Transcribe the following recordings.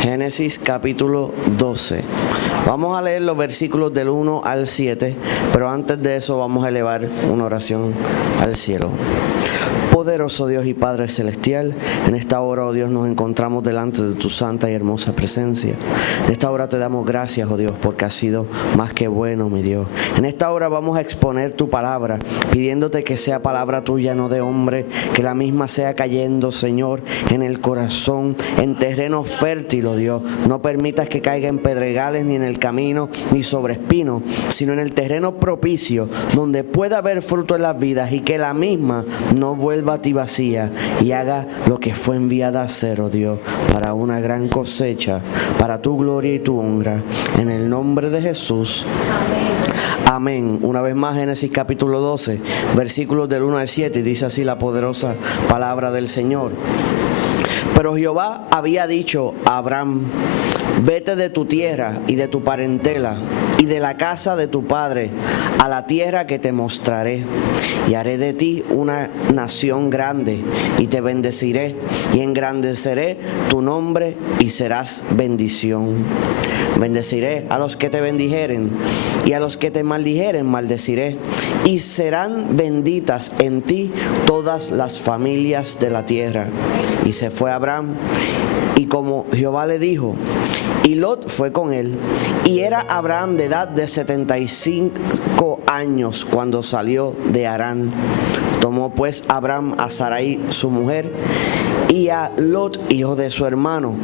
Génesis capítulo 12. Vamos a leer los versículos del 1 al 7, pero antes de eso vamos a elevar una oración al cielo. Poderoso Dios y Padre Celestial, en esta hora, oh Dios, nos encontramos delante de tu santa y hermosa presencia. En esta hora te damos gracias, oh Dios, porque has sido más que bueno, mi Dios. En esta hora vamos a exponer tu palabra, pidiéndote que sea palabra tuya, no de hombre, que la misma sea cayendo, Señor, en el corazón, en terreno fértil, oh Dios. No permitas que caiga en pedregales, ni en el camino, ni sobre espinos, sino en el terreno propicio, donde pueda haber fruto en las vidas y que la misma no vuelva a ti vacía y haga lo que fue enviada a hacer, oh Dios, para una gran cosecha, para tu gloria y tu honra. En el nombre de Jesús. Amén. Una vez más, Génesis capítulo 12, versículos del 1 al 7, dice así la poderosa palabra del Señor. Pero Jehová había dicho a Abraham: vete de tu tierra y de tu parentela y de la casa de tu padre a la tierra que te mostraré, y haré de ti una nación grande, y te bendeciré y engrandeceré tu nombre y serás bendición. Bendeciré a los que te bendijeren, y a los que te maldijeren maldeciré, y serán benditas en ti todas las familias de la tierra. Y se fue Abraham, y como Jehová le dijo, y Lot fue con él, y era Abraham de edad de 75 años cuando salió de Harán. Tomó pues Abraham a Sarai su mujer, y a Lot hijo de su hermano,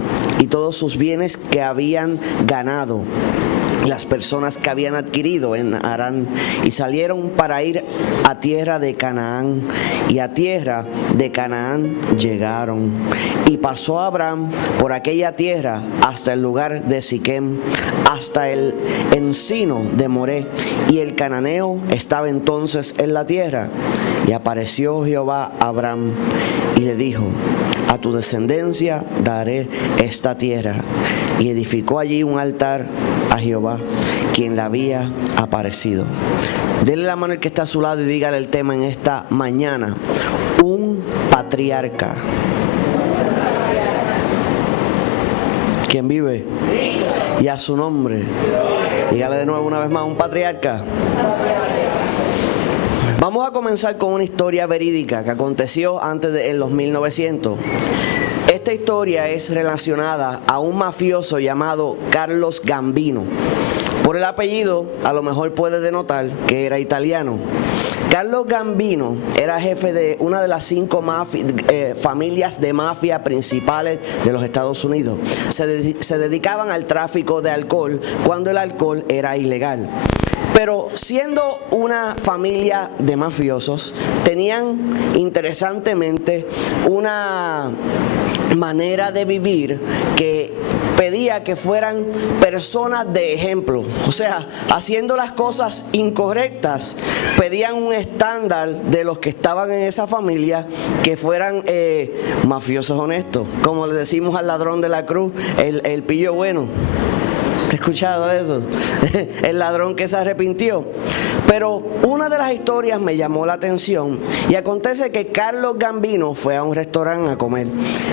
y todos sus bienes que habían ganado, las personas que habían adquirido en Harán, y salieron para ir a tierra de Canaán, y a tierra de Canaán llegaron. Y pasó Abraham por aquella tierra hasta el lugar de Siquem, hasta el encino de Moré, y el cananeo estaba entonces en la tierra. Y apareció Jehová a Abraham y le dijo: a tu descendencia daré esta tierra. Y edificó allí un altar a Jehová, quien le había aparecido. Dele la mano al que está a su lado y dígale el tema en esta mañana: un patriarca. ¿Quién vive? Y a su nombre. Dígale de nuevo una vez más: un patriarca. Vamos a comenzar con una historia verídica que aconteció en los 1900. Esta historia es relacionada a un mafioso llamado Carlos Gambino. Por el apellido, a lo mejor puede denotar que era italiano. Carlos Gambino era jefe de una de las 5 familias de mafia principales de los Estados Unidos. Se dedicaban al tráfico de alcohol cuando el alcohol era ilegal. Pero siendo una familia de mafiosos, tenían interesantemente una manera de vivir que pedía que fueran personas de ejemplo. O sea, haciendo las cosas incorrectas, pedían un estándar de los que estaban en esa familia que fueran mafiosos honestos. Como le decimos al ladrón de la cruz, el pillo bueno. ¿Has escuchado eso? El ladrón que se arrepintió. Pero una de las historias me llamó la atención, y acontece que Carlos Gambino fue a un restaurante a comer.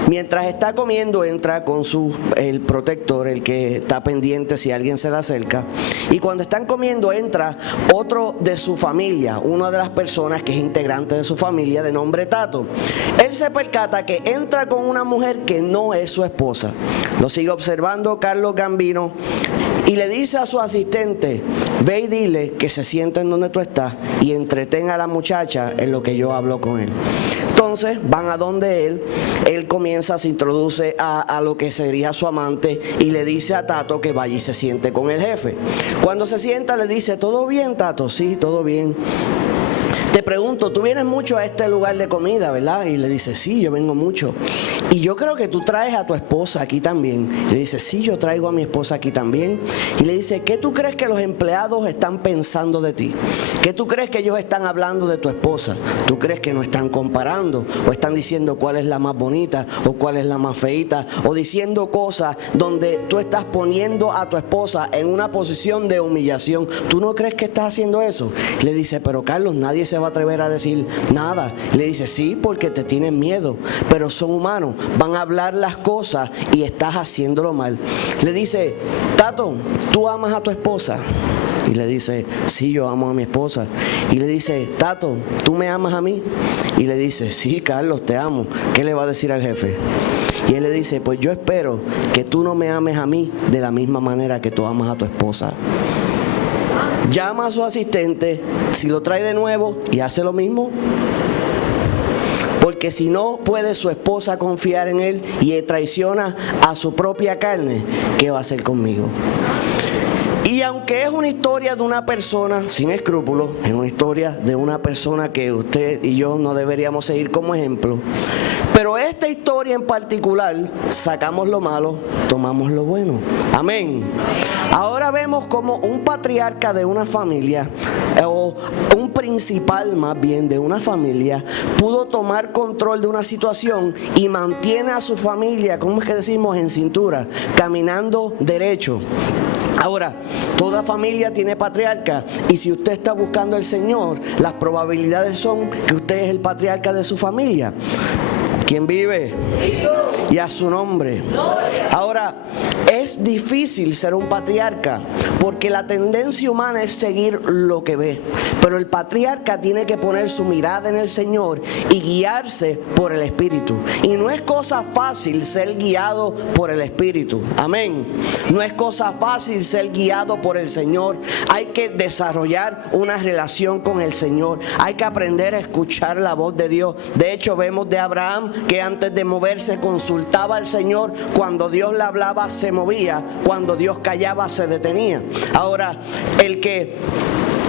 Mientras está comiendo, entra con el protector, el que está pendiente si alguien se le acerca. Y cuando están comiendo, entra otro de su familia, una de las personas que es integrante de su familia, de nombre Tato. Él se percata que entra con una mujer que no es su esposa. Lo sigue observando Carlos Gambino y le dice a su asistente: ve y dile que se siente en donde tú estás y entretén a la muchacha en lo que yo hablo con él. Entonces van a donde él comienza, se introduce a lo que sería su amante y le dice a Tato que vaya y se siente con el jefe. Cuando se sienta le dice: ¿todo bien, Tato? Sí, todo bien. Te pregunto, tú vienes mucho a este lugar de comida, ¿verdad? Y le dice: sí, yo vengo mucho. Y yo creo que tú traes a tu esposa aquí también. Le dice: sí, yo traigo a mi esposa aquí también. Y le dice: ¿qué tú crees que los empleados están pensando de ti? ¿Qué tú crees que ellos están hablando de tu esposa? ¿Tú crees que no están comparando? ¿O están diciendo cuál es la más bonita o cuál es la más feita? ¿O diciendo cosas donde tú estás poniendo a tu esposa en una posición de humillación? ¿Tú no crees que estás haciendo eso? Le dice: pero Carlos, nadie se va a atrever a decir nada. Le dice, sí, porque te tienen miedo, pero son humanos, van a hablar las cosas y estás haciéndolo mal. Le dice, Tato, ¿tú amas a tu esposa? Y le dice, sí, yo amo a mi esposa. Y le dice, Tato, ¿tú me amas a mí? Y le dice, sí, Carlos, te amo. ¿Qué le va a decir al jefe? Y él le dice, pues yo espero que tú no me ames a mí de la misma manera que tú amas a tu esposa. Llama a su asistente, si lo trae de nuevo y hace lo mismo. Porque si no puede su esposa confiar en él y traiciona a su propia carne, ¿qué va a hacer conmigo? Y aunque es una historia de una persona sin escrúpulos, es una historia de una persona que usted y yo no deberíamos seguir como ejemplo, pero esta historia en particular, sacamos lo malo, tomamos lo bueno. Amén. Ahora vemos como un patriarca de una familia, o un principal más bien de una familia, pudo tomar control de una situación y mantiene a su familia, ¿cómo es que decimos? En cintura, caminando derecho. Ahora, toda familia tiene patriarca, y si usted está buscando al Señor, las probabilidades son que usted es el patriarca de su familia. ¿Quién vive? Y a su nombre. Ahora, es difícil ser un patriarca porque la tendencia humana es seguir lo que ve. Pero el patriarca tiene que poner su mirada en el Señor y guiarse por el Espíritu. Y no es cosa fácil ser guiado por el Espíritu. Amén. No es cosa fácil ser guiado por el Señor. Hay que desarrollar una relación con el Señor. Hay que aprender a escuchar la voz de Dios. De hecho, vemos de Abraham que antes de moverse consultaba al Señor. Cuando Dios le hablaba se movía, cuando Dios callaba se detenía. Ahora, el que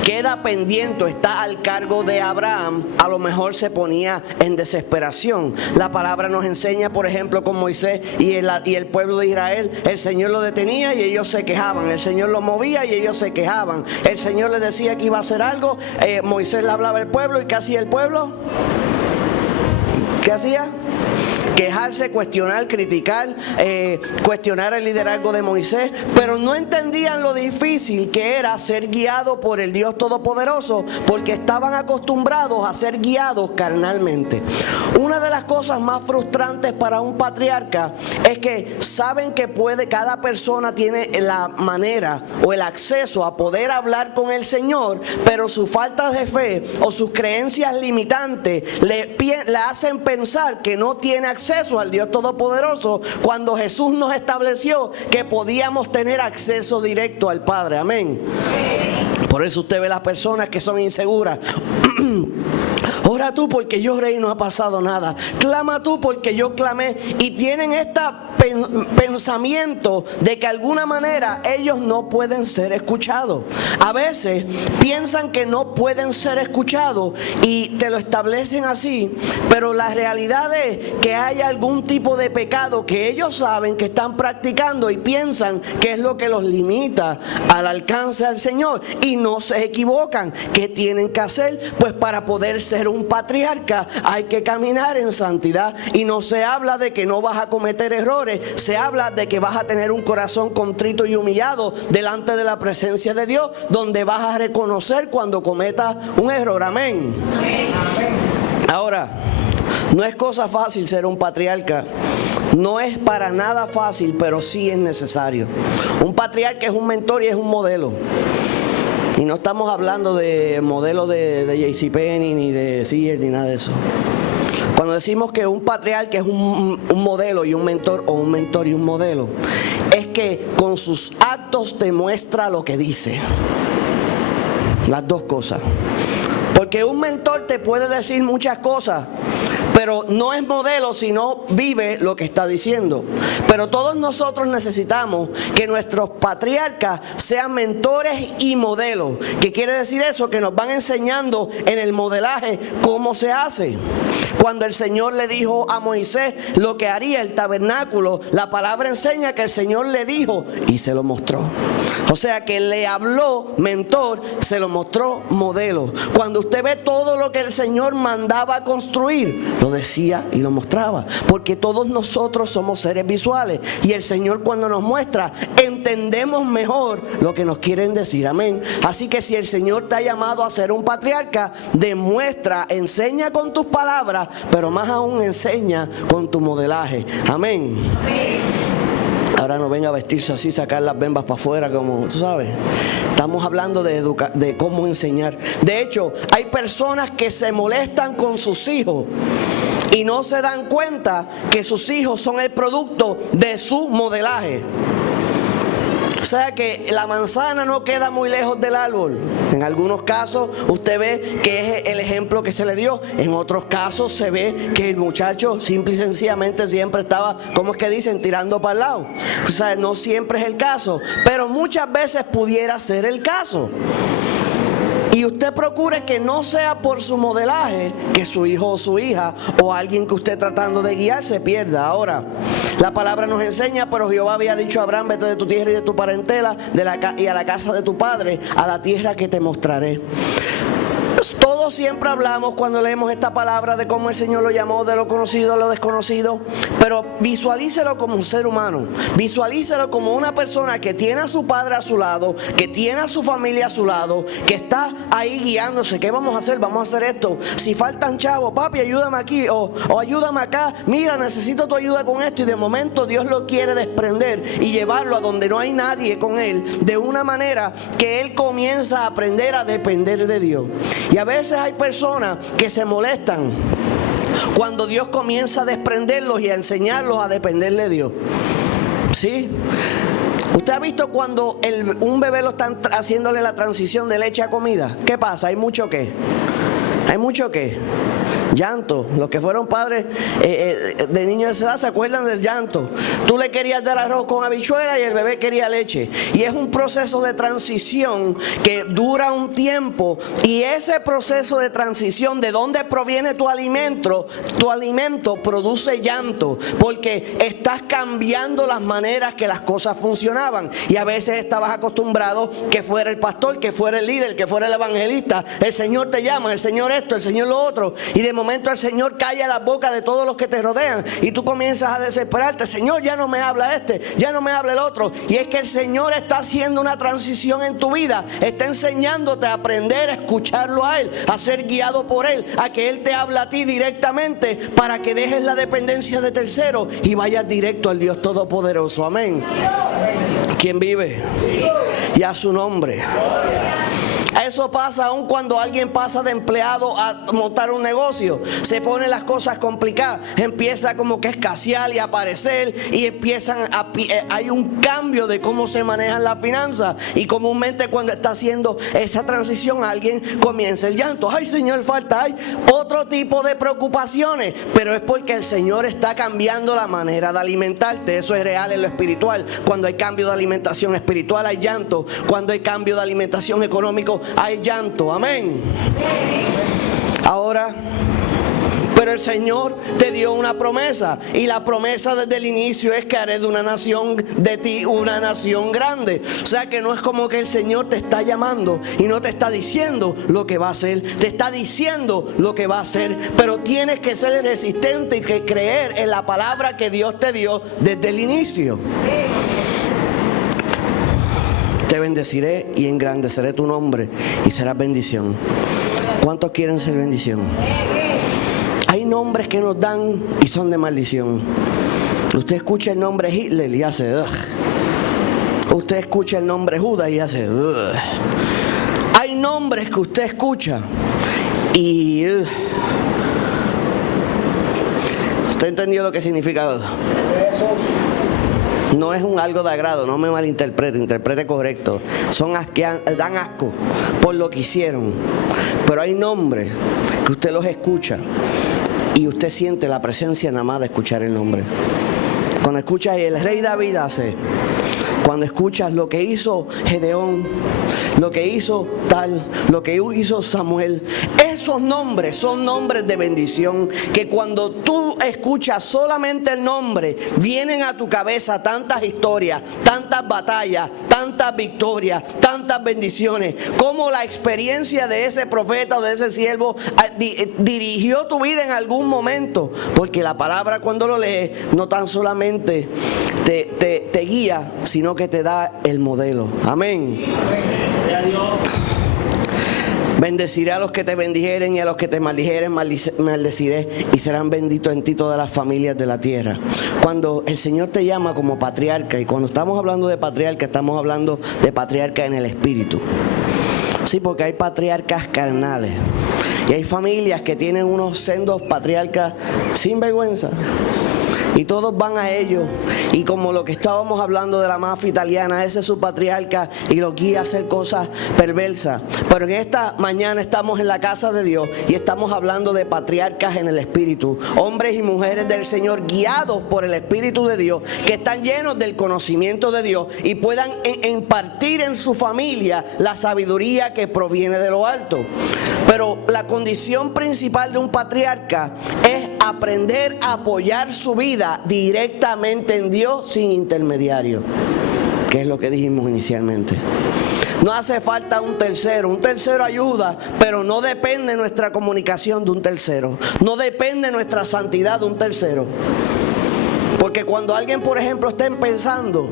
queda pendiente, está al cargo de Abraham, a lo mejor se ponía en desesperación. La palabra nos enseña, por ejemplo, con Moisés y el pueblo de Israel, el Señor lo detenía y ellos se quejaban, el Señor lo movía y ellos se quejaban, el Señor les decía que iba a hacer algo, Moisés le hablaba al pueblo, y ¿qué hacía el pueblo? ¿Qué hacía? Quejarse, cuestionar, criticar, cuestionar el liderazgo de Moisés, pero no entendían lo difícil que era ser guiado por el Dios Todopoderoso, porque estaban acostumbrados a ser guiados carnalmente. Una de las cosas más frustrantes para un patriarca es que saben que cada persona tiene la manera o el acceso a poder hablar con el Señor, pero su falta de fe o sus creencias limitantes le hacen pensar que no tiene acceso al Dios Todopoderoso, cuando Jesús nos estableció que podíamos tener acceso directo al Padre. Amén. Por eso usted ve las personas que son inseguras. Ora tú porque yo oré y no ha pasado nada. Clama tú porque yo clamé. Y tienen este pensamiento de que de alguna manera ellos no pueden ser escuchados. A veces piensan que no pueden ser escuchados y te lo establecen así. Pero la realidad es que hay algún tipo de pecado que ellos saben que están practicando y piensan que es lo que los limita al alcance del Señor. Y no se equivocan. ¿Qué tienen que hacer? Pues para poder ser un patriarca hay que caminar en santidad, y no se habla de que no vas a cometer errores, se habla de que vas a tener un corazón contrito y humillado delante de la presencia de Dios, donde vas a reconocer cuando cometas un error. Amén. Ahora, no es cosa fácil ser un patriarca. No es para nada fácil, pero sí es necesario. Un patriarca es un mentor y es un modelo. Y no estamos hablando de modelo de JCPenney, ni de Sears, ni nada de eso. Cuando decimos que un patriarca es un modelo y un mentor, o un mentor y un modelo, es que con sus actos te muestra lo que dice. Las dos cosas. Porque un mentor te puede decir muchas cosas, pero no es modelo, sino vive lo que está diciendo. Pero todos nosotros necesitamos que nuestros patriarcas sean mentores y modelos. ¿Qué quiere decir eso? Que nos van enseñando en el modelaje cómo se hace. Cuando el Señor le dijo a Moisés lo que haría el tabernáculo, la palabra enseña que el Señor le dijo y se lo mostró. O sea que le habló mentor, se lo mostró modelo. Cuando usted ve todo lo que el Señor mandaba a construir, lo lo decía y lo mostraba, porque todos nosotros somos seres visuales y el Señor cuando nos muestra entendemos mejor lo que nos quieren decir, amén. Así que si el Señor te ha llamado a ser un patriarca, demuestra, enseña con tus palabras, pero más aún enseña con tu modelaje, amén. Ahora no venga a vestirse así, sacar las bembas para afuera, como tú sabes. Estamos hablando de cómo enseñar. De hecho, hay personas que se molestan con sus hijos y no se dan cuenta que sus hijos son el producto de su modelaje. O sea que la manzana no queda muy lejos del árbol. En algunos casos usted ve que es el ejemplo que se le dio. En otros casos se ve que el muchacho simple y sencillamente siempre estaba, ¿cómo es que dicen? Tirando para el lado. O sea, no siempre es el caso, pero muchas veces pudiera ser el caso. Y usted procure que no sea por su modelaje que su hijo o su hija o alguien que usted tratando de guiar se pierda. Ahora, la palabra nos enseña, pero Jehová había dicho a Abraham: vete de tu tierra y de tu parentela y a la casa de tu padre, a la tierra que te mostraré. Todos siempre hablamos cuando leemos esta palabra de cómo el Señor lo llamó de lo conocido a lo desconocido, pero visualícelo como un ser humano, visualícelo como una persona que tiene a su padre a su lado, que tiene a su familia a su lado, que está ahí guiándose. ¿Qué vamos a hacer? Vamos a hacer esto. Si faltan chavos, papi, ayúdame aquí o ayúdame acá. Mira, necesito tu ayuda con esto. Y de momento Dios lo quiere desprender y llevarlo a donde no hay nadie con él, de una manera que él comienza a aprender a depender de Dios. Y a veces hay personas que se molestan cuando Dios comienza a desprenderlos y a enseñarlos a depender de Dios. ¿Sí? ¿Usted ha visto cuando un bebé lo están haciéndole la transición de leche a comida? ¿Qué pasa? ¿Hay mucho qué? ¿Hay mucho qué? Llanto. Los que fueron padres de niños de esa edad se acuerdan del llanto. Tú le querías dar arroz con habichuela y el bebé quería leche. Y es un proceso de transición que dura un tiempo. Y ese proceso de transición, ¿de dónde proviene tu alimento? Tu alimento produce llanto, porque estás cambiando las maneras que las cosas funcionaban. Y a veces estabas acostumbrado que fuera el pastor, que fuera el líder, que fuera el evangelista. El Señor te llama, el Señor esto, el Señor lo otro. Y de momento el Señor calla la boca de todos los que te rodean y tú comienzas a desesperarte. Señor, ya no me habla este, ya no me habla el otro. Y es que el Señor está haciendo una transición en tu vida. Está enseñándote a aprender a escucharlo a Él, a ser guiado por Él, a que Él te habla a ti directamente, para que dejes la dependencia de terceros y vayas directo al Dios Todopoderoso. Amén. ¿Quién vive? Y a su nombre. Eso pasa aún cuando alguien pasa de empleado a montar un negocio. Se ponen las cosas complicadas. Empieza como que a escasear y a aparecer. Y hay un cambio de cómo se manejan las finanzas. Y comúnmente cuando está haciendo esa transición, alguien comienza el llanto. Ay, Señor, falta. Hay otro tipo de preocupaciones. Pero es porque el Señor está cambiando la manera de alimentarte. Eso es real en lo espiritual. Cuando hay cambio de alimentación espiritual hay llanto. Cuando hay cambio de alimentación económico hay llanto, amén. Ahora, pero el Señor te dio una promesa, y la promesa desde el inicio es que haré de ti una nación grande. O sea que no es como que el Señor te está llamando y no te está diciendo lo que va a hacer, te está diciendo lo que va a hacer, pero tienes que ser resistente y que creer en la palabra que Dios te dio desde el inicio. Te bendeciré y engrandeceré tu nombre y serás bendición. ¿Cuántos quieren ser bendición? Hay nombres que nos dan y son de maldición. Usted escucha el nombre Hitler y hace ugh. Usted escucha el nombre Judas y hace ugh. Hay nombres que usted escucha y ugh. ¿Usted entendió lo que significa ugh? No es algo de agrado, no me malinterprete, interprete correcto. Son que dan asco por lo que hicieron. Pero hay nombres que usted los escucha y usted siente la presencia nada más de escuchar el nombre. Cuando escucha el rey David hace, cuando escuchas lo que hizo Gedeón, lo que hizo tal, lo que hizo Samuel, esos nombres son nombres de bendición, que cuando tú escuchas solamente el nombre, vienen a tu cabeza tantas historias, tantas batallas, tantas victorias, tantas bendiciones, como la experiencia de ese profeta o de ese siervo dirigió tu vida en algún momento, porque la palabra cuando lo lees no tan solamente te guía, sino que te da el modelo. Amén. Bendeciré a los que te bendijeren y a los que te maldijeren maldeciré, y serán benditos en ti todas las familias de la tierra. Cuando el Señor te llama como patriarca, y cuando estamos hablando de patriarca, estamos hablando de patriarca en el espíritu. Sí, porque hay patriarcas carnales y hay familias que tienen unos sendos patriarcas sin vergüenza. Y todos van a ellos, y como lo que estábamos hablando de la mafia italiana, ese es su patriarca y lo guía a hacer cosas perversas. Pero en esta mañana estamos en la casa de Dios y estamos hablando de patriarcas en el espíritu, hombres y mujeres del Señor guiados por el Espíritu de Dios, que están llenos del conocimiento de Dios y puedan impartir en su familia la sabiduría que proviene de lo alto. Pero la condición principal de un patriarca es aprender a apoyar su vida directamente en Dios sin intermediario, que es lo que dijimos inicialmente. No hace falta un tercero ayuda, pero no depende nuestra comunicación de un tercero, no depende nuestra santidad de un tercero. Porque cuando alguien, por ejemplo, está pensando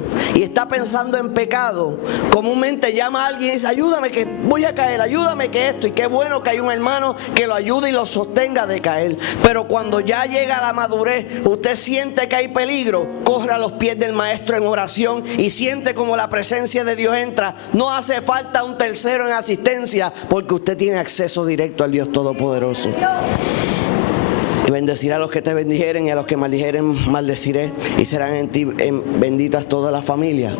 en pecado, comúnmente llama a alguien y dice: ayúdame que voy a caer, ayúdame que esto. Y qué bueno que hay un hermano que lo ayude y lo sostenga de caer. Pero cuando ya llega la madurez, usted siente que hay peligro, corre a los pies del maestro en oración y siente como la presencia de Dios entra. No hace falta un tercero en asistencia, porque usted tiene acceso directo al Dios Todopoderoso. Y bendeciré a los que te bendijeren y a los que maldijeren maldeciré, y serán en ti benditas todas las familias.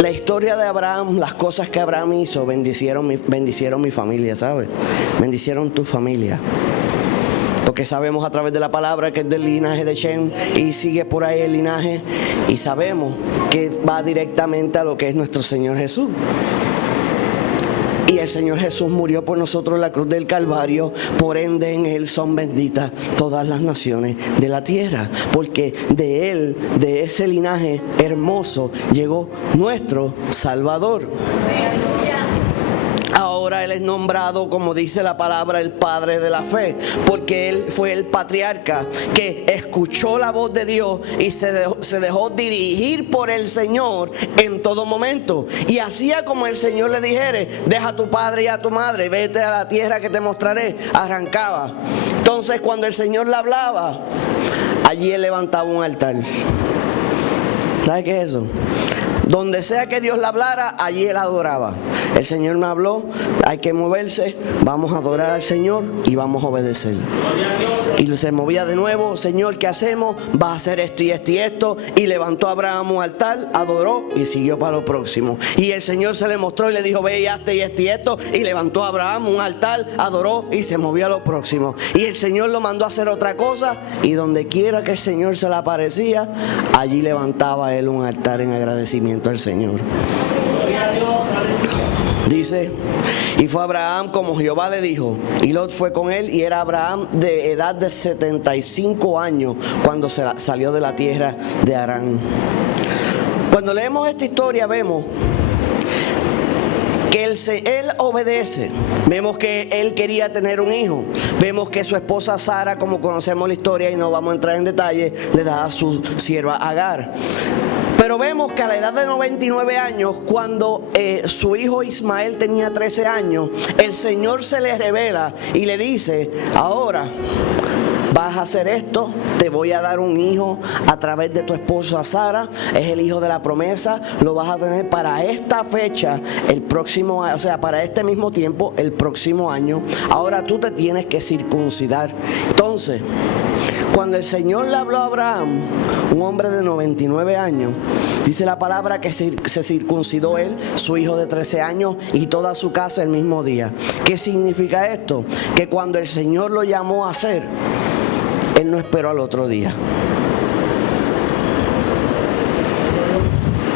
La historia de Abraham, las cosas que Abraham hizo, bendicieron mi familia, ¿sabes? Bendicieron tu familia. Porque sabemos a través de la palabra que es del linaje de Shem y sigue por ahí el linaje, y sabemos que va directamente a lo que es nuestro Señor Jesús. Y el Señor Jesús murió por nosotros en la cruz del Calvario, por ende en Él son benditas todas las naciones de la tierra, porque de Él, de ese linaje hermoso, llegó nuestro Salvador. Ahora Él es nombrado, como dice la palabra, el Padre de la fe, porque Él fue el patriarca que escuchó la voz de Dios y se dejó dirigir por el Señor en todo momento. Y hacía como el Señor le dijere: deja a tu padre y a tu madre, vete a la tierra que te mostraré. Arrancaba. Entonces cuando el Señor le hablaba, allí Él levantaba un altar. ¿Sabe qué es eso? Donde sea que Dios le hablara, allí Él adoraba. El Señor me habló, hay que moverse, vamos a adorar al Señor y vamos a obedecer. Y se movía de nuevo: Señor, ¿qué hacemos? Va a hacer esto y esto y esto. Y levantó a Abraham un altar, adoró y siguió para lo próximo. Y el Señor se le mostró y le dijo: ve y hazte y esto y esto. Y levantó a Abraham un altar, adoró y se movió a lo próximo. Y el Señor lo mandó a hacer otra cosa, y donde quiera que el Señor se le aparecía, allí levantaba él un altar en agradecimiento al Señor. Dice: y fue Abraham como Jehová le dijo, y Lot fue con él, y era Abraham de edad de 75 años cuando salió de la tierra de Harán. Cuando leemos esta historia vemos que él obedece. Vemos que él quería tener un hijo. Vemos que su esposa Sara, como conocemos la historia y no vamos a entrar en detalle, le da a su sierva Agar. Pero vemos que a la edad de 99 años, cuando su hijo Ismael tenía 13 años, el Señor se le revela y le dice: ahora vas a hacer esto, te voy a dar un hijo a través de tu esposa Sara, es el hijo de la promesa, lo vas a tener para esta fecha, el próximo, o sea, para este mismo tiempo, el próximo año. Ahora tú te tienes que circuncidar. Entonces, cuando el Señor le habló a Abraham, un hombre de 99 años, dice la palabra que se circuncidó él, su hijo de 13 años y toda su casa el mismo día. ¿Qué significa esto? Que cuando el Señor lo llamó a hacer, él no esperó al otro día.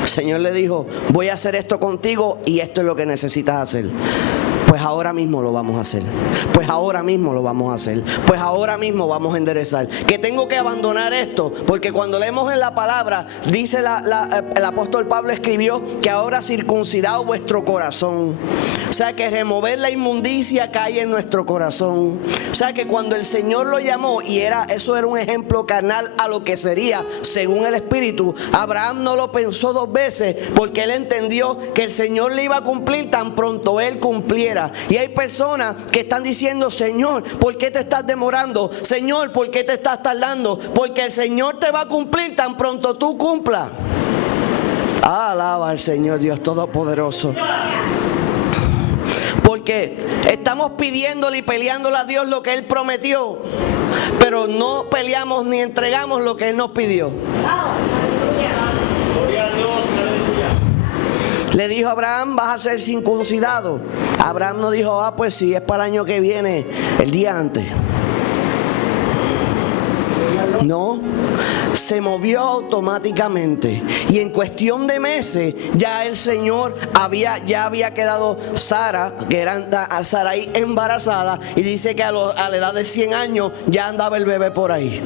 El Señor le dijo, voy a hacer esto contigo y esto es lo que necesitas hacer. Pues ahora mismo lo vamos a hacer. Pues ahora mismo lo vamos a hacer. Pues ahora mismo vamos a enderezar. Que tengo que abandonar esto, porque cuando leemos en la palabra, dice el apóstol Pablo escribió que ahora circuncidado vuestro corazón. O sea que remover la inmundicia que hay en nuestro corazón. O sea que cuando el Señor lo llamó, y eso era un ejemplo carnal a lo que sería según el Espíritu, Abraham no lo pensó dos veces, porque él entendió que el Señor le iba a cumplir tan pronto él cumpliera. Y hay personas que están diciendo, Señor, ¿por qué te estás demorando? Señor, ¿por qué te estás tardando? Porque el Señor te va a cumplir tan pronto tú cumplas. Alaba al Señor Dios Todopoderoso. Porque estamos pidiéndole y peleándole a Dios lo que Él prometió, pero no peleamos ni entregamos lo que Él nos pidió. Le dijo a Abraham, vas a ser circuncidado. Abraham no dijo, pues sí, es para el año que viene, el día antes. No, se movió automáticamente. Y en cuestión de meses, ya el Señor ya había quedado Sara, que era Sarai, embarazada. Y dice que a la edad de 100 años ya andaba el bebé por ahí.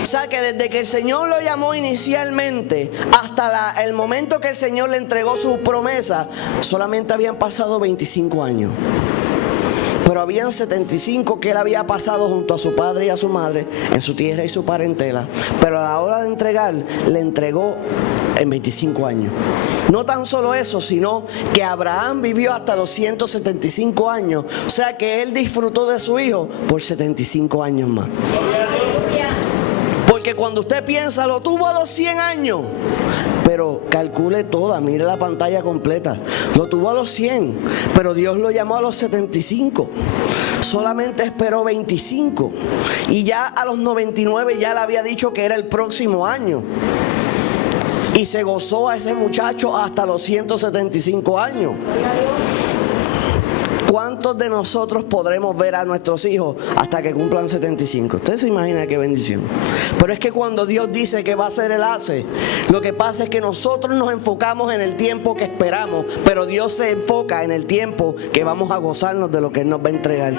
O sea que desde que el Señor lo llamó inicialmente hasta el momento que el Señor le entregó su promesa, solamente habían pasado 25 años. Pero habían 75 que él había pasado junto a su padre y a su madre en su tierra y su parentela. Pero a la hora de entregar, le entregó en 25 años. No tan solo eso, sino que Abraham vivió hasta los 175 años. O sea que él disfrutó de su hijo por 75 años más. Porque cuando usted piensa, lo tuvo a los 100 años. Pero calcule toda, mire la pantalla completa. Lo tuvo a los 100, pero Dios lo llamó a los 75. Solamente esperó 25. Y ya a los 99 ya le había dicho que era el próximo año. Y se gozó a ese muchacho hasta los 175 años. ¿Cuántos de nosotros podremos ver a nuestros hijos hasta que cumplan 75? Usted se imagina qué bendición. Pero es que cuando Dios dice que va a hacer, Él hace. Lo que pasa es que nosotros nos enfocamos en el tiempo que esperamos, pero Dios se enfoca en el tiempo que vamos a gozarnos de lo que Él nos va a entregar.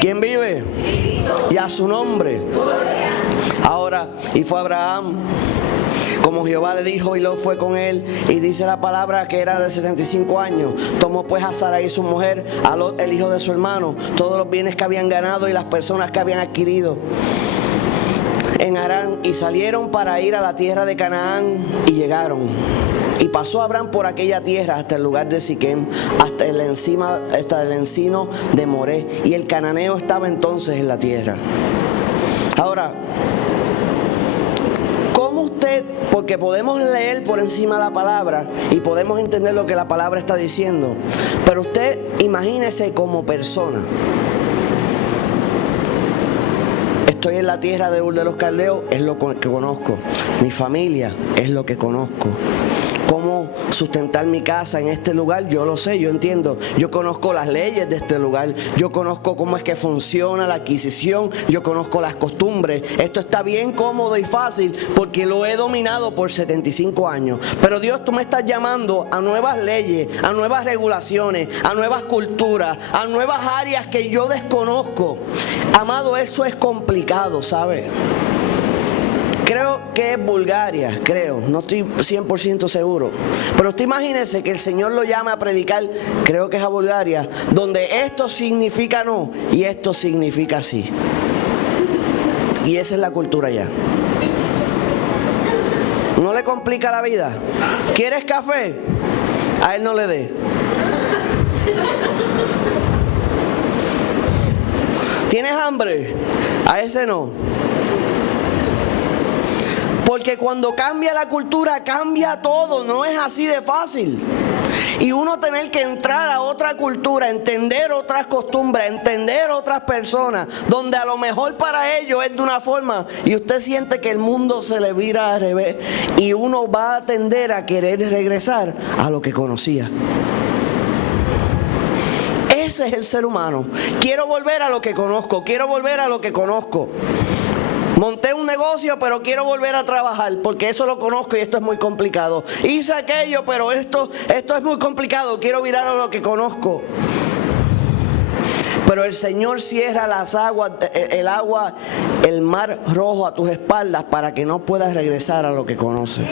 ¿Quién vive? Y a su nombre. Ahora, y fue Abraham, como Jehová le dijo, y Lot fue con él. Y dice la palabra que era de 75 años. Tomó pues a Sarai su mujer, a Lot el hijo de su hermano, todos los bienes que habían ganado y las personas que habían adquirido en Harán, y salieron para ir a la tierra de Canaán, y llegaron. Y pasó Abraham por aquella tierra hasta el lugar de Siquem, hasta el encino de Moré, y el cananeo estaba entonces en la tierra. Ahora, porque podemos leer por encima la palabra y podemos entender lo que la palabra está diciendo, pero usted imagínese como persona. Estoy en la tierra de Ur de los Caldeos, es lo que conozco. Mi familia es lo que conozco. Cómo sustentar mi casa en este lugar, yo lo sé, yo entiendo. Yo conozco las leyes de este lugar. Yo conozco cómo es que funciona la adquisición. Yo conozco las costumbres. Esto está bien cómodo y fácil porque lo he dominado por 75 años. Pero Dios, tú me estás llamando a nuevas leyes, a nuevas regulaciones, a nuevas culturas, a nuevas áreas que yo desconozco. Amado, eso es complicado, ¿sabes? Creo que es Bulgaria, no estoy 100% seguro. Pero usted imagínese que el Señor lo llame a predicar, creo que es a Bulgaria, donde esto significa no y esto significa sí. Y esa es la cultura allá. ¿No le complica la vida? ¿Quieres café? A él no le dé. ¿Tienes hambre? A ese no. Porque cuando cambia la cultura, cambia todo. No es así de fácil. Y uno tener que entrar a otra cultura, entender otras costumbres, entender otras personas, donde a lo mejor para ellos es de una forma y usted siente que el mundo se le vira al revés y uno va a tender a querer regresar a lo que conocía. Ese es el ser humano. Quiero volver a lo que conozco, quiero volver a lo que conozco. Monté un negocio, pero quiero volver a trabajar porque eso lo conozco y esto es muy complicado. Hice aquello, pero esto es muy complicado, quiero virar a lo que conozco. Pero el Señor cierra las aguas, el mar rojo a tus espaldas para que no puedas regresar a lo que conoces.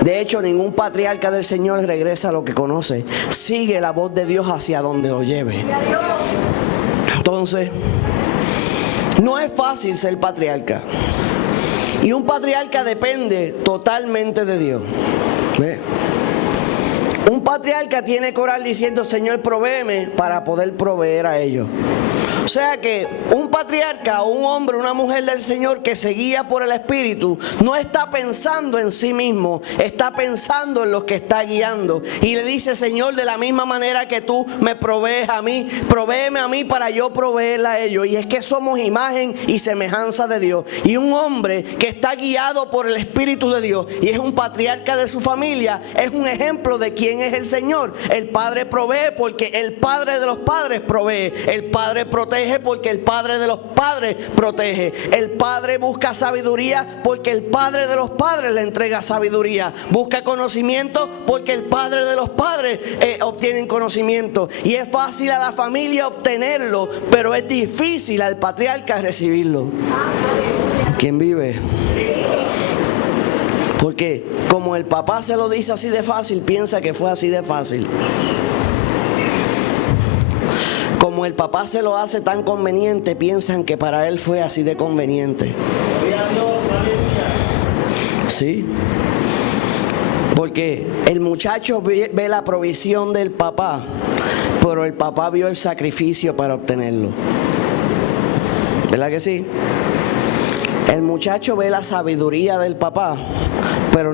De hecho, ningún patriarca del Señor regresa a lo que conoce. Sigue la voz de Dios hacia donde lo lleve. Entonces, no es fácil ser patriarca. Y un patriarca depende totalmente de Dios. ¿Ve? Un patriarca tiene que orar diciendo: Señor, provéeme, para poder proveer a ellos. O sea que un patriarca o un hombre, una mujer del Señor que se guía por el Espíritu, no está pensando en sí mismo, está pensando en los que está guiando. Y le dice: Señor, de la misma manera que tú me provees a mí, provéeme a mí para yo proveerle a ellos. Y es que somos imagen y semejanza de Dios. Y un hombre que está guiado por el Espíritu de Dios y es un patriarca de su familia, es un ejemplo de quién es el Señor. El Padre provee porque el Padre de los padres provee. El Padre protege porque el Padre de los padres protege. El Padre busca sabiduría porque el Padre de los padres le entrega sabiduría. Busca conocimiento porque el Padre de los padres obtiene conocimiento. Y es fácil a la familia obtenerlo, pero es difícil al patriarca recibirlo. ¿Quién vive? Porque como el papá se lo dice así de fácil, piensa que fue así de fácil. Como el papá se lo hace tan conveniente, piensan que para él fue así de conveniente. Sí. Porque el muchacho ve la provisión del papá, pero el papá vio el sacrificio para obtenerlo. ¿Verdad que sí? El muchacho ve la sabiduría del papá, pero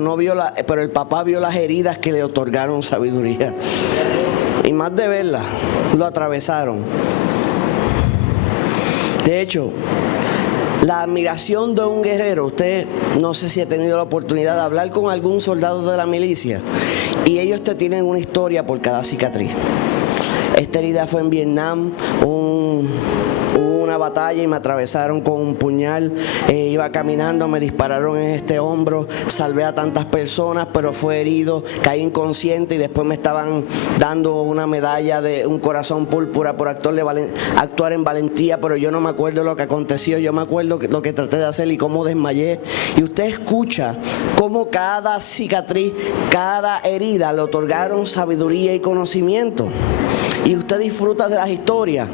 el papá vio las heridas que le otorgaron sabiduría. Y más de verla, lo atravesaron. De hecho, la admiración de un guerrero, usted no sé si ha tenido la oportunidad de hablar con algún soldado de la milicia, y ellos te tienen una historia por cada cicatriz. Esta herida fue en Vietnam, hubo una batalla y me atravesaron con un puñal, iba caminando, me dispararon en este hombro, salvé a tantas personas, pero fue herido, caí inconsciente y después me estaban dando una medalla de un corazón púrpura por actuar en valentía, pero yo no me acuerdo lo que aconteció, yo me acuerdo lo que traté de hacer y cómo desmayé. Y usted escucha cómo cada cicatriz, cada herida le otorgaron sabiduría y conocimiento. Y usted disfruta de las historias,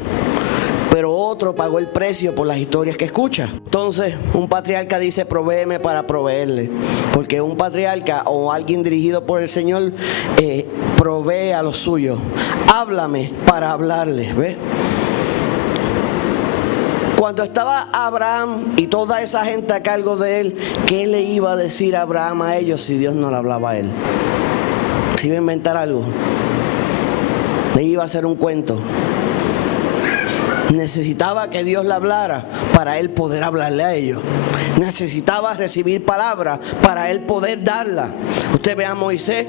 pero otro pagó el precio por las historias que escucha. Entonces, un patriarca dice: provéeme para proveerle. Porque un patriarca o alguien dirigido por el Señor provee a los suyos. Háblame para hablarles, ¿ves? Cuando estaba Abraham y toda esa gente a cargo de él, ¿qué le iba a decir Abraham a ellos si Dios no le hablaba a él? ¿Se iba a inventar algo? Le iba a hacer un cuento. Necesitaba que Dios le hablara para él poder hablarle a ellos. Necesitaba recibir palabra para él poder darla. Usted ve a Moisés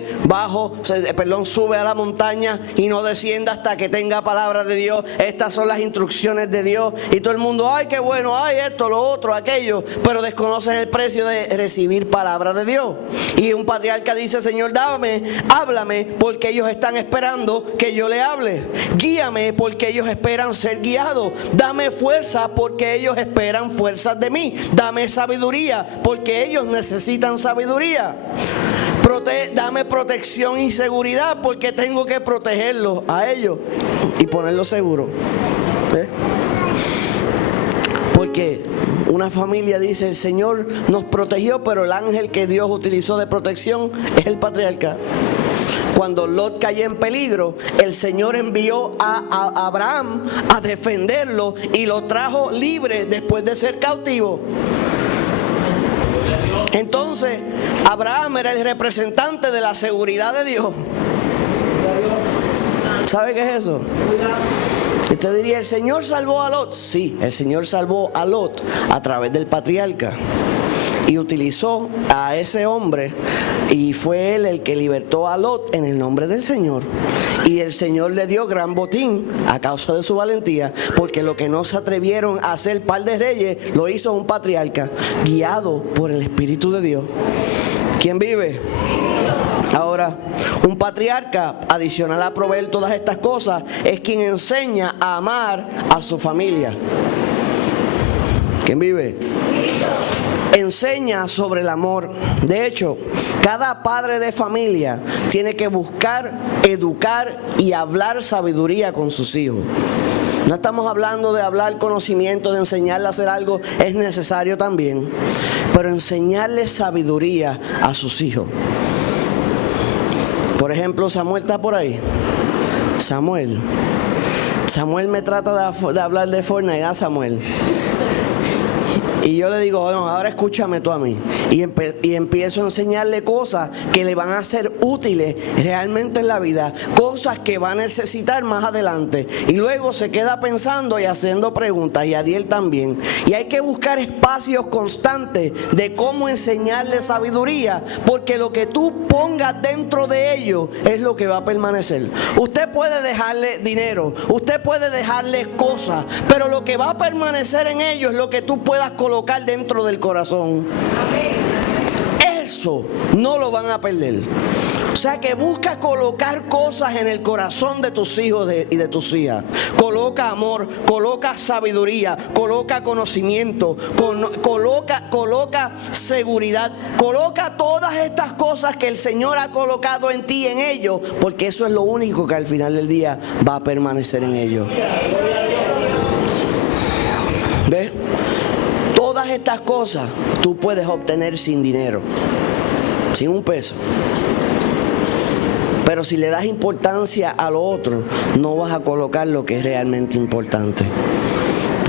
sube a la montaña y no descienda hasta que tenga palabra de Dios. Estas son las instrucciones de Dios. Y todo el mundo: ay, qué bueno, ay, esto, lo otro, aquello. Pero desconocen el precio de recibir palabra de Dios. Y un patriarca dice: Señor, háblame, porque ellos están esperando que yo le hable. Guíame, porque ellos esperan ser guiados. Dame fuerza, porque ellos esperan fuerzas de mí. Dame sabiduría, porque ellos necesitan sabiduría. Dame protección y seguridad, porque tengo que protegerlos a ellos y ponerlos seguros. Porque una familia dice: el Señor nos protegió, pero el ángel que Dios utilizó de protección es el patriarca. Cuando Lot cayó en peligro, el Señor envió a Abraham a defenderlo y lo trajo libre después de ser cautivo. Entonces, Abraham era el representante de la seguridad de Dios. ¿Sabe qué es eso? Usted diría: ¿el Señor salvó a Lot? Sí, el Señor salvó a Lot a través del patriarca. y utilizó a ese hombre, y fue él el que libertó a Lot en el nombre del Señor. Y el Señor le dio gran botín a causa de su valentía, porque lo que no se atrevieron a hacer par de reyes, lo hizo un patriarca, guiado por el Espíritu de Dios. ¿Quién vive? Ahora, un patriarca, adicional a proveer todas estas cosas, es quien enseña a amar a su familia. ¿Quién vive? Enseña sobre el amor. De hecho, cada padre de familia tiene que buscar, educar y hablar sabiduría con sus hijos. No estamos hablando de hablar conocimiento, de enseñarle a hacer algo, es necesario también, pero enseñarle sabiduría a sus hijos. Por ejemplo, Samuel está por ahí. Samuel me trata de hablar de Fortnite, ¿ah, Samuel? Y yo le digo, bueno, ahora escúchame tú a mí. Y empiezo a enseñarle cosas que le van a ser útiles realmente en la vida. Cosas que va a necesitar más adelante. Y luego se queda pensando y haciendo preguntas. Y Adiel también. Y hay que buscar espacios constantes de cómo enseñarle sabiduría. Porque lo que tú pongas dentro de ellos es lo que va a permanecer. Usted puede dejarle dinero. Usted puede dejarle cosas. Pero lo que va a permanecer en ellos es lo que tú puedas colocar dentro del corazón. Eso no lo van a perder. O sea que busca colocar cosas en el corazón de tus hijos y de tus hijas. Coloca amor, coloca sabiduría, coloca conocimiento, coloca seguridad, coloca todas estas cosas que el Señor ha colocado en ti, en ellos, porque eso es lo único que al final del día va a permanecer en ellos. ¿Ves? Todas estas cosas tú puedes obtener sin dinero, sin un peso. Pero si le das importancia a lo otro, no vas a colocar lo que es realmente importante.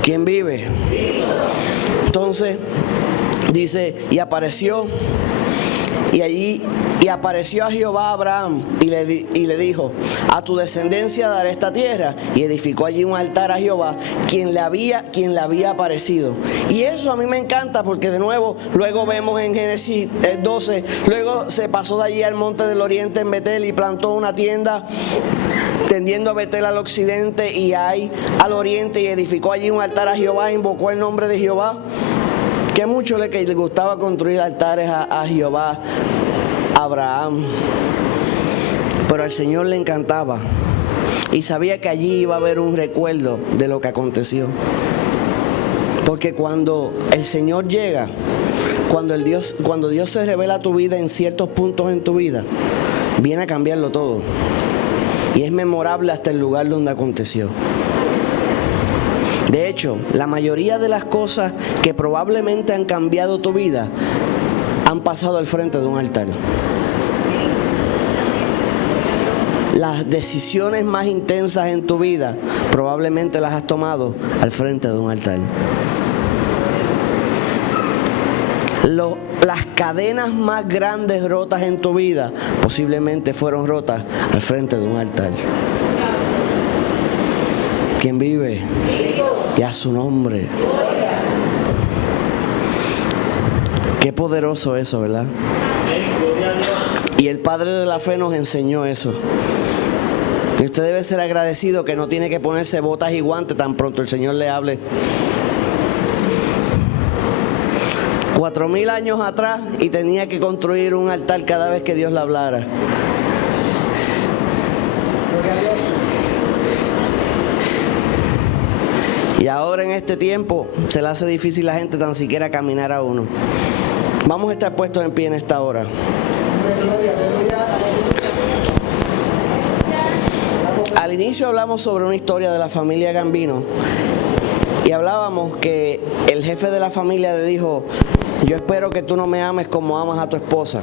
¿Quién vive? Entonces, dice, y apareció a Jehová a Abraham y le dijo, a tu descendencia daré esta tierra. Y edificó allí un altar a Jehová, quien le había aparecido. Y eso a mí me encanta porque de nuevo, luego vemos en Génesis 12, luego se pasó de allí al monte del oriente en Betel y plantó una tienda tendiendo a Betel al occidente y ahí al oriente, y edificó allí un altar a Jehová, invocó el nombre de Jehová. Que mucho le gustaba construir altares a Jehová, a Abraham. Pero al Señor le encantaba. Y sabía que allí iba a haber un recuerdo de lo que aconteció. Porque cuando el Señor llega, cuando Dios se revela a tu vida en ciertos puntos en tu vida, viene a cambiarlo todo. Y es memorable hasta el lugar donde aconteció. De hecho, la mayoría de las cosas que probablemente han cambiado tu vida han pasado al frente de un altar. Las decisiones más intensas en tu vida probablemente las has tomado al frente de un altar. Las cadenas más grandes rotas en tu vida posiblemente fueron rotas al frente de un altar. ¿Quién vive? Y a su nombre. Qué poderoso eso, ¿verdad? Y el Padre de la Fe nos enseñó eso. Y usted debe ser agradecido que no tiene que ponerse botas y guantes tan pronto el Señor le hable. 4,000 años atrás y tenía que construir un altar cada vez que Dios le hablara. Y ahora en este tiempo se le hace difícil a la gente tan siquiera caminar a uno. Vamos a estar puestos en pie en esta hora. Al inicio hablamos sobre una historia de la familia Gambino y hablábamos que el jefe de la familia le dijo, yo espero que tú no me ames como amas a tu esposa.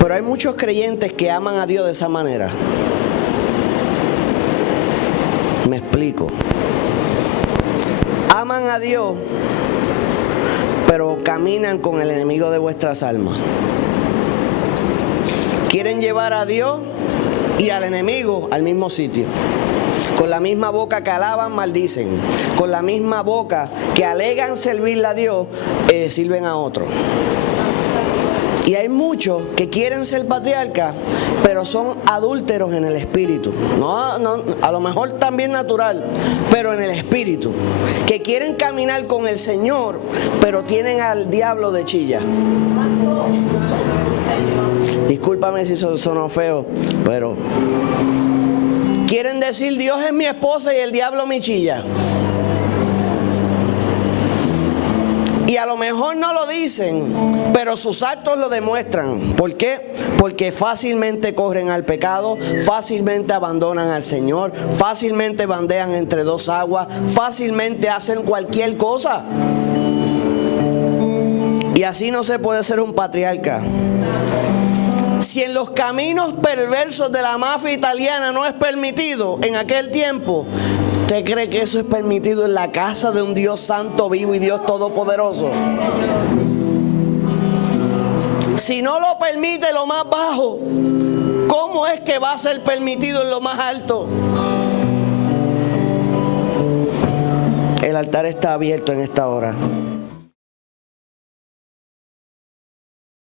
Pero hay muchos creyentes que aman a Dios de esa manera. Me explico. Aman a Dios, pero caminan con el enemigo de vuestras almas. Quieren llevar a Dios y al enemigo al mismo sitio. Con la misma boca que alaban, maldicen. Con la misma boca que alegan servirle a Dios, sirven a otros. Y hay muchos que quieren ser patriarcas, pero son adúlteros en el espíritu. No, a lo mejor también natural, pero en el espíritu. Que quieren caminar con el Señor, pero tienen al diablo de chilla. Discúlpame si sonó feo, pero quieren decir: Dios es mi esposa y el diablo mi chilla. Y a lo mejor no lo dicen, pero sus actos lo demuestran. ¿Por qué? Porque fácilmente corren al pecado, fácilmente abandonan al Señor, fácilmente bandean entre dos aguas, fácilmente hacen cualquier cosa. Y así no se puede ser un patriarca. Si en los caminos perversos de la mafia italiana no es permitido en aquel tiempo, ¿usted cree que eso es permitido en la casa de un Dios santo, vivo y Dios todopoderoso? Si no lo permite lo más bajo, ¿cómo es que va a ser permitido en lo más alto? El altar está abierto en esta hora.